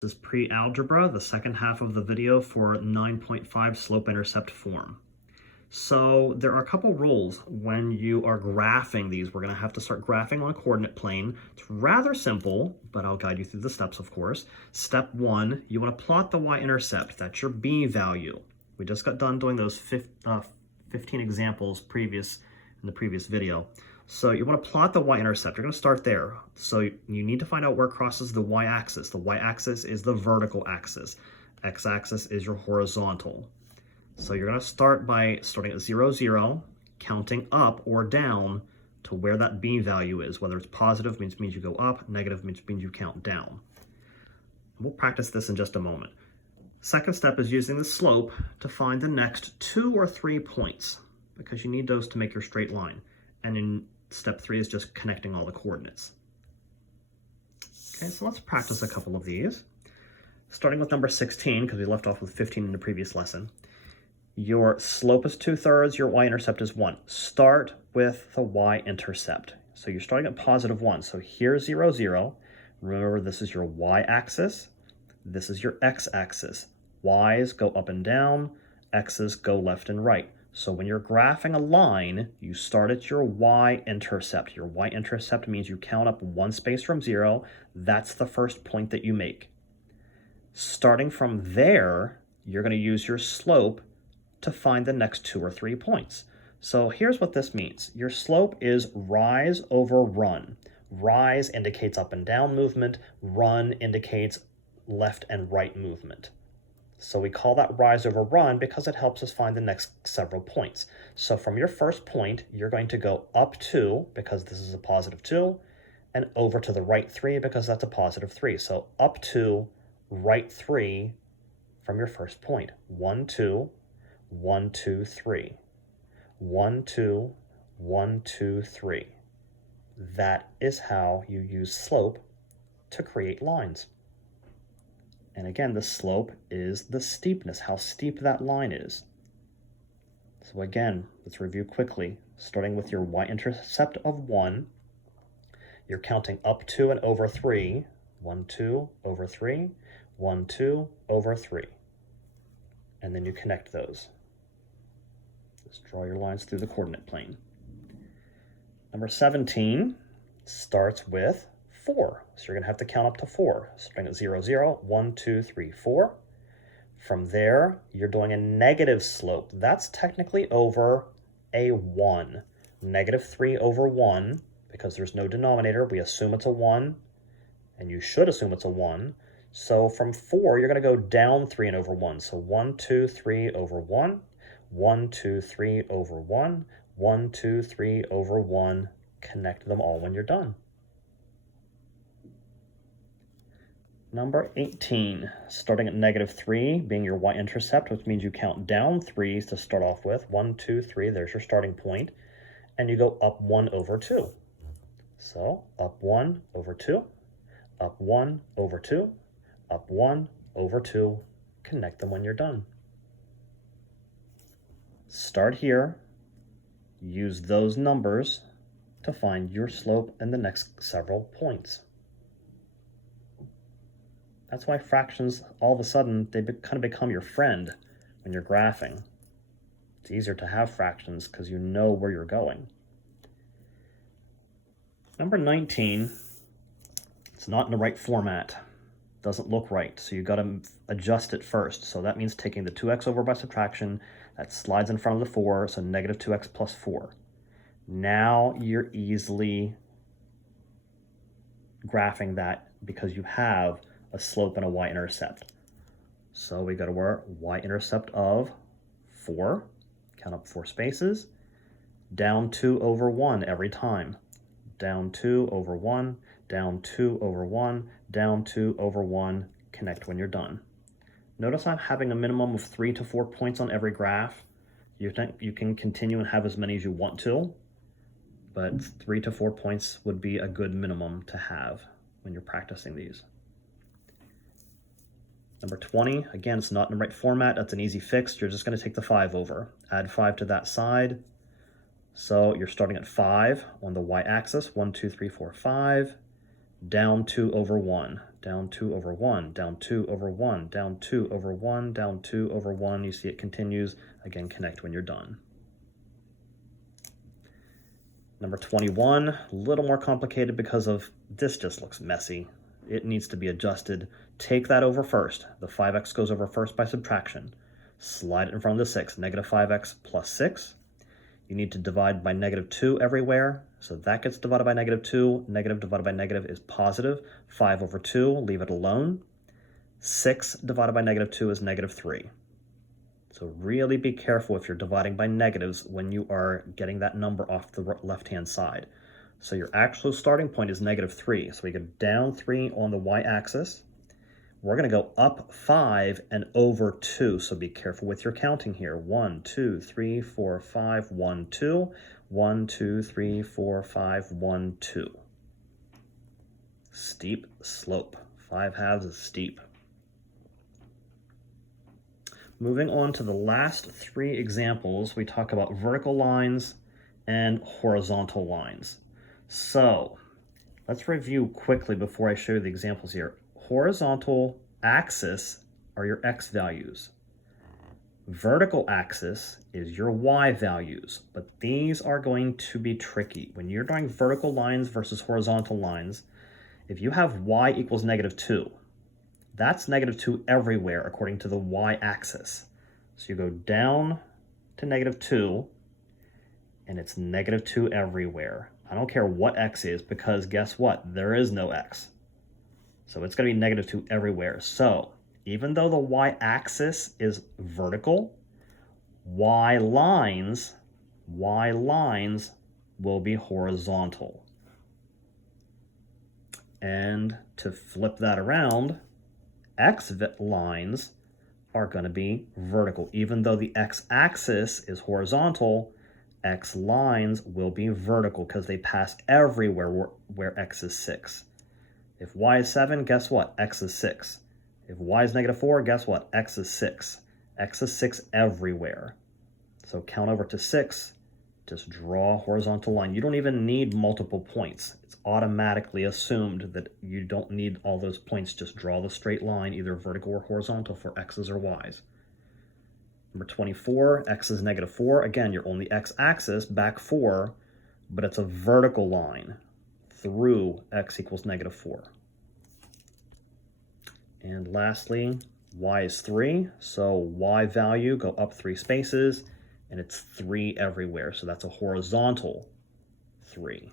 This is pre-algebra, the second half of the video for 9.5 slope-intercept form. So there are a couple rules when you are graphing these. We're going to have to start graphing on a coordinate plane. It's rather simple, but I'll guide you through the steps, of course. Step 1, you want to plot the y-intercept. That's your b value. We just got done doing those 15 examples in the previous video. So you want to plot the y-intercept. You're going to start there. So you need to find out where it crosses the y-axis. The y-axis is the vertical axis. X-axis is your horizontal. So you're going to start by starting at 0, 0, counting up or down to where that b value is. Whether it's positive means you go up, negative means you count down. We'll practice this in just a moment. Second step is using the slope to find the next 2 or 3 points, because you need those to make your straight line. And in step 3 is just connecting all the coordinates. Okay, so let's practice a couple of these. Starting with number 16, because we left off with 15 in the previous lesson. Your slope is 2/3, your y-intercept is 1. Start with the y-intercept. So you're starting at positive 1. So here's 0, 0. Remember, this is your y-axis. This is your x-axis. Y's go up and down. X's go left and right. So when you're graphing a line, you start at your y-intercept. Your y-intercept means you count up one space from 0. That's the first point that you make. Starting from there, you're going to use your slope to find the next 2 or 3 points. So here's what this means. Your slope is rise over run. Rise indicates up and down movement. Run indicates left and right movement. So we call that rise over run because it helps us find the next several points. So from your first point, you're going to go up 2, because this is a positive 2, and over to the right 3, because that's a positive 3. So up 2, right 3 from your first point. 1, 2, 1, 2, 3. 1, 2, 1, 2, 3. That is how you use slope to create lines. And again, the slope is the steepness, how steep that line is. So again, let's review quickly. Starting with your y-intercept of 1, you're counting up 2 and over 3. 1, 2, over 3. 1, 2, over 3. And then you connect those. Just draw your lines through the coordinate plane. Number 17 starts with 4. So you're going to have to count up to 4. Starting at 0, 0, 1, 2, 3, 4. From there, you're doing a negative slope. That's technically over a 1. Negative 3 over 1, because there's no denominator, we assume it's a 1, and you should assume it's a 1. So from 4, you're going to go down 3 and over 1. So 1, 2, 3 over 1. 1, 2, 3 over 1. 1, 2, 3 over 1. Connect them all when you're done. Number 18, starting at negative 3, being your y-intercept, which means you count down 3s to start off with. 1, 2, 3, there's your starting point. And you go up 1 over 2. So up 1 over 2, up 1 over 2, up 1 over 2. Connect them when you're done. Start here. Use those numbers to find your slope and the next several points. That's why fractions, all of a sudden, they kind of become your friend when you're graphing. It's easier to have fractions because you know where you're going. Number 19, it's not in the right format. Doesn't look right, so you got to adjust it first. So that means taking the 2x over by subtraction. That slides in front of the 4, so negative 2x plus 4. Now you're easily graphing that because you have a slope and a y-intercept. So we go to our y-intercept of 4, count up 4 spaces, down 2 over 1 every time. Down 2 over 1, down 2 over 1, down 2 over 1, connect when you're done. Notice I'm having a minimum of 3 to 4 points on every graph. You can continue and have as many as you want to, but 3 to 4 points would be a good minimum to have when you're practicing these. Number 20, again, it's not in the right format. That's an easy fix. You're just going to take the 5 over. Add 5 to that side. So you're starting at 5 on the y-axis. 1, 2, 3, 4, 5. Down 2 over 1. down 2 over 1, down 2 over 1, down 2 over 1, down 2 over 1. You see it continues. Again, connect when you're done. Number 21, a little more complicated because of this just looks messy. It needs to be adjusted. Take that over first. The 5x goes over first by subtraction. Slide it in front of the 6, negative 5x plus 6. You need to divide by negative 2 everywhere. So that gets divided by negative 2. Negative divided by negative is positive. 5 over 2, leave it alone. 6 divided by negative 2 is negative 3. So really be careful if you're dividing by negatives when you are getting that number off the left-hand side. So your actual starting point is negative 3. So we go down 3 on the y-axis. We're going to go up 5 and over 2. So be careful with your counting here. 1, 2, 3, 4, 5, 1, 2. 1, 2, 3, 4, 5, 1, 2. Steep slope. 5/2 is steep. Moving on to the last 3 examples, we talk about vertical lines and horizontal lines. So let's review quickly before I show you the examples here. Horizontal axis are your x values. Vertical axis is your y values, but these are going to be tricky. When you're doing vertical lines versus horizontal lines, if you have y equals negative 2, that's negative 2 everywhere according to the y-axis. So you go down to negative 2, and it's negative 2 everywhere. I don't care what x is, because guess what? There is no x. So it's going to be negative 2 everywhere. So even though the y-axis is vertical, y lines will be horizontal. And to flip that around, x lines are going to be vertical. Even though the x-axis is horizontal, x lines will be vertical because they pass everywhere where x is 6. If y is 7, guess what? X is 6. If y is negative 4, guess what? X is 6. X is 6 everywhere. So count over to 6. Just draw a horizontal line. You don't even need multiple points. It's automatically assumed that you don't need all those points. Just draw the straight line, either vertical or horizontal, for x's or y's. Number 24, x is negative 4. Again, you're on the x-axis, back 4, but it's a vertical line through x equals negative 4. And lastly, y is 3. So y value, go up 3 spaces, and it's 3 everywhere. So that's a horizontal 3.